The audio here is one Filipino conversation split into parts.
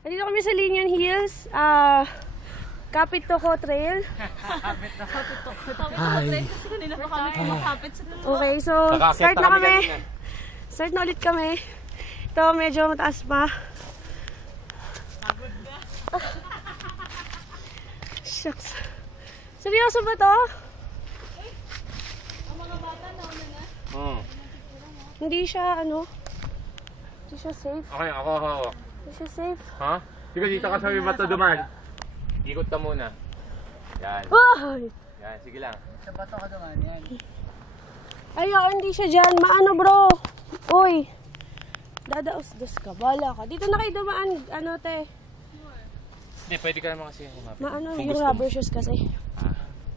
Andito kami sa Linyan Hills. Kapit Toko Trail. Kapit Toko Trail. Kasi kanina pa kami kumakapit sa Toko. Okay, so start na kami. Start na ulit kami. Ito, medyo mataas pa. Shucks. Seryoso ba to? Ang mga bata nauna na. Hindi siya, hindi siya safe. Okay, ako hawak. Hindi siya safe. Ha? Sige, dito ka sa may bato duman. Ikot ka muna. Yan. Ay! Yan, sige lang. Sa bato ka duman, yan. Ayaw, hindi siya dyan. Maano bro? Uy! Dadaos-dos ka. Bala ka. Dito na kayo dumaan. Te? Hindi, pwede ka naman kasi kumapit. Maano Kung yung gusto rubber mo. shoes kasi.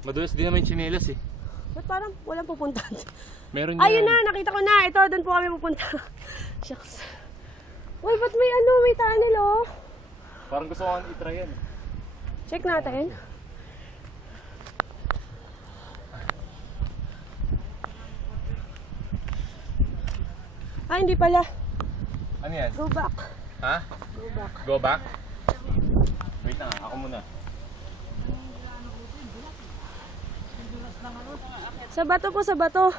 Madulas din naman yung tsinelas eh. Ba't parang walang pupuntahan? Meron Ayun yan. na, nakita ko na. Ito, doon po kami pupunta. Shucks. Uy, ba't may tunnel oh? Parang gusto ko i-try yan. Check natin. Hindi pala. Ano yan? Go back. Ha? Go back. Go back? Wait na, ako muna. Sa bato po, sa bato.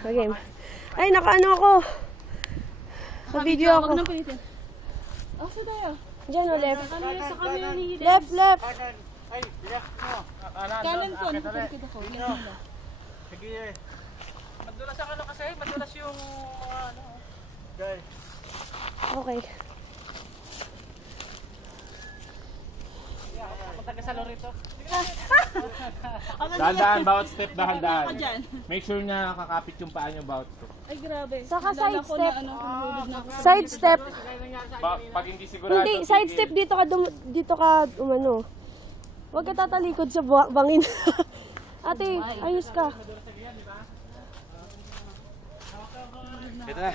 Okay. Ay, nakaano ako. Sa video ako. Huwag nang pilitin. Oh, saan tayo? Diyan o, left. Sa kami ni Hides. Left, left. Ay, left mo. Kanan ko, ano ko ko? Sige. Madulas ang kasi, madulas yung mga guys. Okay. Punta ka sa lorito. Dahan-dahan, bawat step, dahan-dahan. Ako dyan. Make sure na kakapit yung paa nyo bawat step. Ay, grabe. Saka Nalala side ko step. na nahulog na ako. Side step. Pag hindi sigurado. Hindi, side step dito ka umano. Huwag ka tatalikod sa bangin. Ate, ayos ka. Ito na.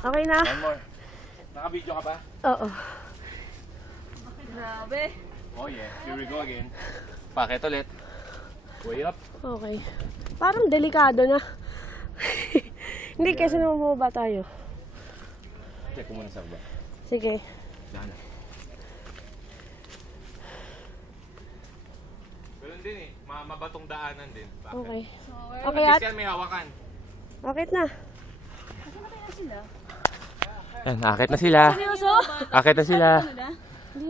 Okay na? One more. Naka-video ka ba? Oo. Grabe. Oh yeah, here we go again. Pakit ulit. Way up. Okay. Parang delikado na. Hindi, kasi namumaba tayo. Check ko muna sa baba. Sige. Dahan. Ganun din eh. Mabatong daanan din. Bakit? Okay. So, Okay, At at? least yan may hawakan. Bakit na? Yan, akit na sila. seryoso? Akit na sila. Ano na?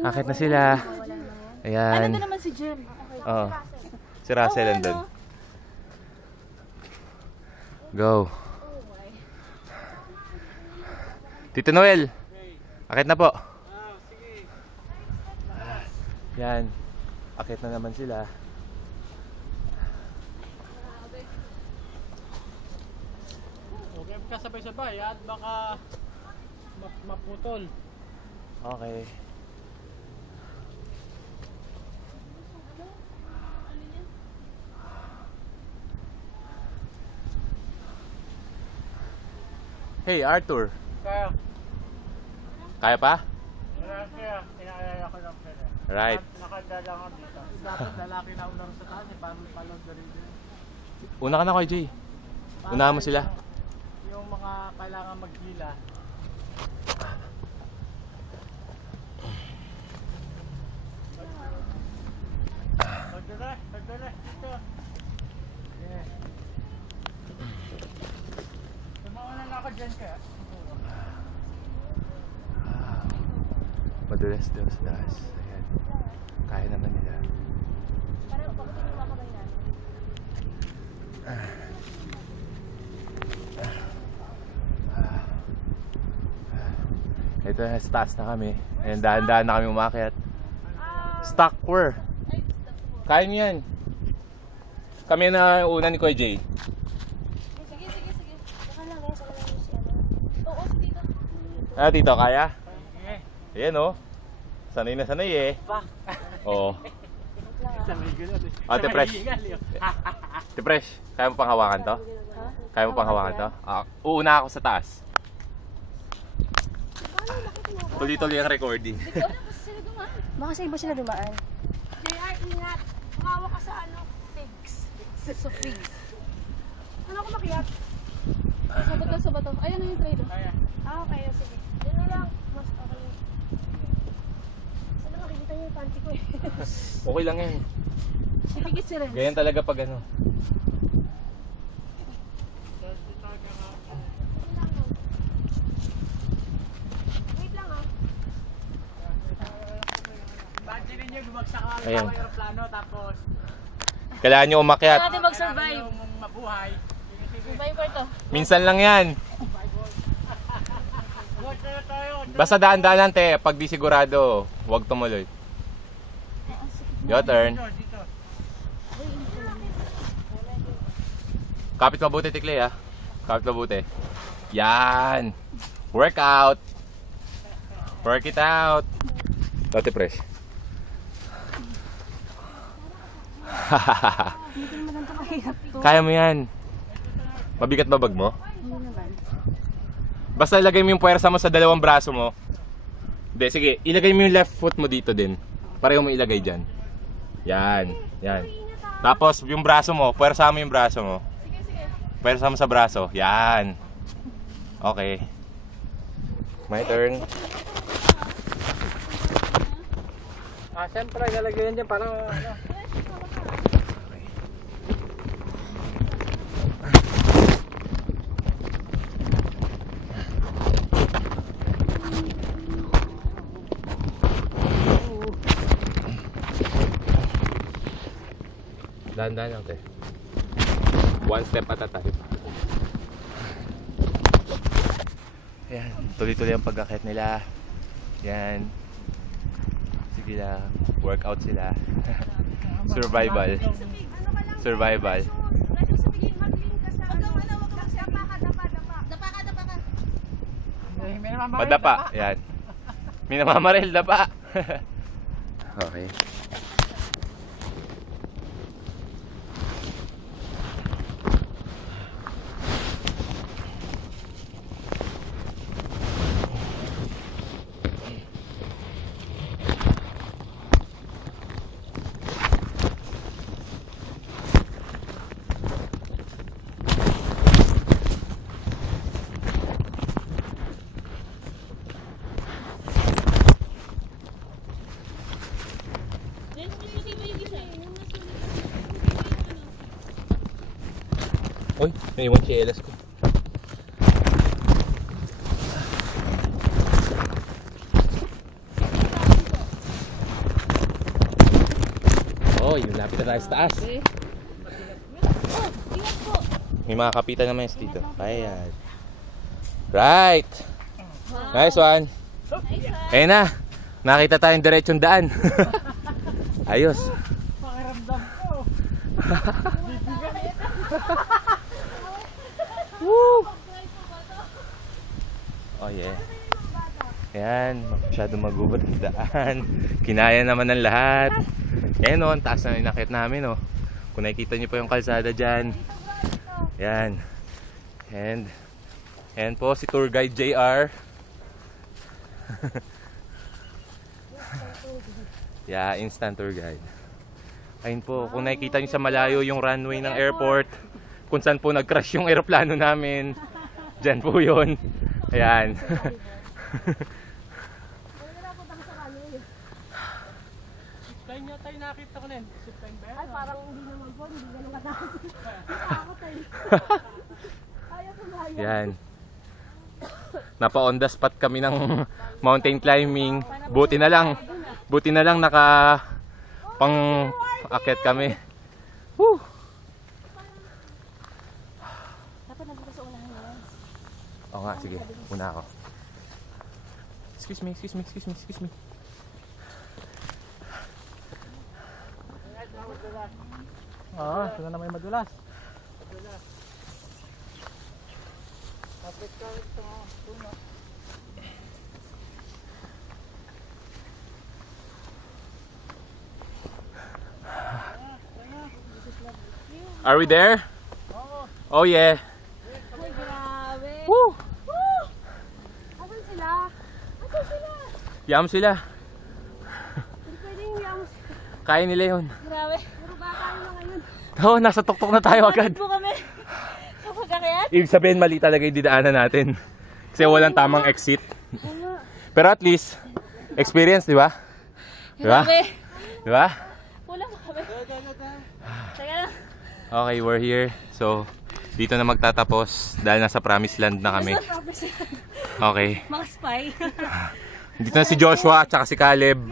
Akit na sila. Ayan. Ano naman si Jem? Oo. Si Russell andun. Go. Tito Noel. Akit na po. Yan. Akit na naman sila. Okay ka sabay-sabay at baka maputol. Okay. Hey Arthur. Kaya pa? Kaya kinakaya ko lang sila. Right. Nakadala nga dito. Dapat lalaki na ulang sa taas, parang palong rin. Una ka na kay Jay. Unahan mo sila. Yung mga kailangan maghila. Pagdala, dito. Yeah. Tumauna na ako dyan kaya. Madulas daw sa taas. Ayan. Kaya naman nila. Parang bakit kinuha ka ba yan? Ito na, sa taas na kami. Ayan, dahan-dahan na kami umakyat. Stuck were. Kaya niyo yan. Kami na una ni Kuya Jay. Sige. Saka lang si Oo, si Tito. Ah, Tito, kaya? Ayan oh. Sanay na sanay eh. Oo. Ate Fresh. Ate Fresh, kaya mo pang hawakan to? Kaya mo pang hawakan to? Uuna ako sa taas. Tuloy-tuloy ang recording. Baka sa iba sila dumaan. JR, ingat. Makawa ka sa figs. Sa figs. Ano ako makiyak? Sa bato. Ayan na yung trailer. Okay, sige. Dito lang. Mas okay. Okay lang yan. Sipigit si Renz. Ganyan talaga pag ano. Wait lang ah. Imagine niyo bumagsak ka Ayan. ng aeroplano tapos Kailangan nyo umakyat. Natin mag-survive. mabuhay. Survivor to. Minsan lang yan. Basta daan-daan te, pag di sigurado, huwag tumuloy. Your turn. Kapit mabuti, Tikli, ha? Kapit mabuti. Yan. Work out. Work it out. Dati press. Kaya mo yan. Mabigat ba bag mo? Basta ilagay mo yung puwersa mo sa dalawang braso mo. Hindi, sige. Ilagay mo yung left foot mo dito din. Pareho mo ilagay dyan. Yan. Yan. Tapos yung braso mo, puwersa mo yung braso mo. Puwersa mo sa braso. Yan. Okay. My turn. Siyempre, lalagyan dyan parang ano. Dahan-dahan lang, te. One step at a time. Ayan, tuloy-tuloy ang pag-akit nila. Yan. Sige lang, workout sila. Survival. Survival. Padapa, yan. May namamaril, dapa. Okay. Uy, naiwan si LS ko. Oh, yung lapit na tayo sa taas. May mga kapitan naman yung dito. Ayan. Right. Nice one. Ayun na. Nakita tayong diretsong daan. Ayos. Pakiramdam ko. Woo! Oh yeah. Ayan, masyado magubad ang daan. Kinaya naman ng lahat. Ayan o, ang taas na inakit namin o. Kung nakikita nyo po yung kalsada dyan. Ayan. And po si tour guide JR. Yeah, instant tour guide. Ayun po, kung nakikita nyo sa malayo yung runway ng airport, kung saan po nag-crash yung aeroplano namin, dyan po yun. Ayan. Zipline niya tayo nakita ko na yun. Zipline ba yan? Ay, parang hindi naman po. Hindi ganun kataas. Ako tayo. Ayaw ko na. Yan. Napa on the spot kami ng mountain climbing. Buti na lang naka pang akyat kami. Woo! Dapat nandito sa unahan nila. Oo nga, sige. Una ako. Excuse me. Oo, ito na naman yung madulas. Kapit ka ito mo. Puno. Are we there? Oh yeah. Uy, grabe. Woo! Asan sila? Yam sila. Hindi pwedeng yam. Kaya nila yun. Grabe. Puro bata yun na ngayon. Oo, nasa tuktok na tayo agad. Po kami. Sa pagkakayat? Ibig sabihin, mali talaga yung didaanan natin. Kasi walang tamang exit. Pero at least, experience, di ba? Di ba? Grabe. Di ba? Teka lang. Okay, we're here. So, dito na magtatapos dahil nasa promised land na kami. Okay. Mga spy. Dito na si Joshua at saka si Caleb.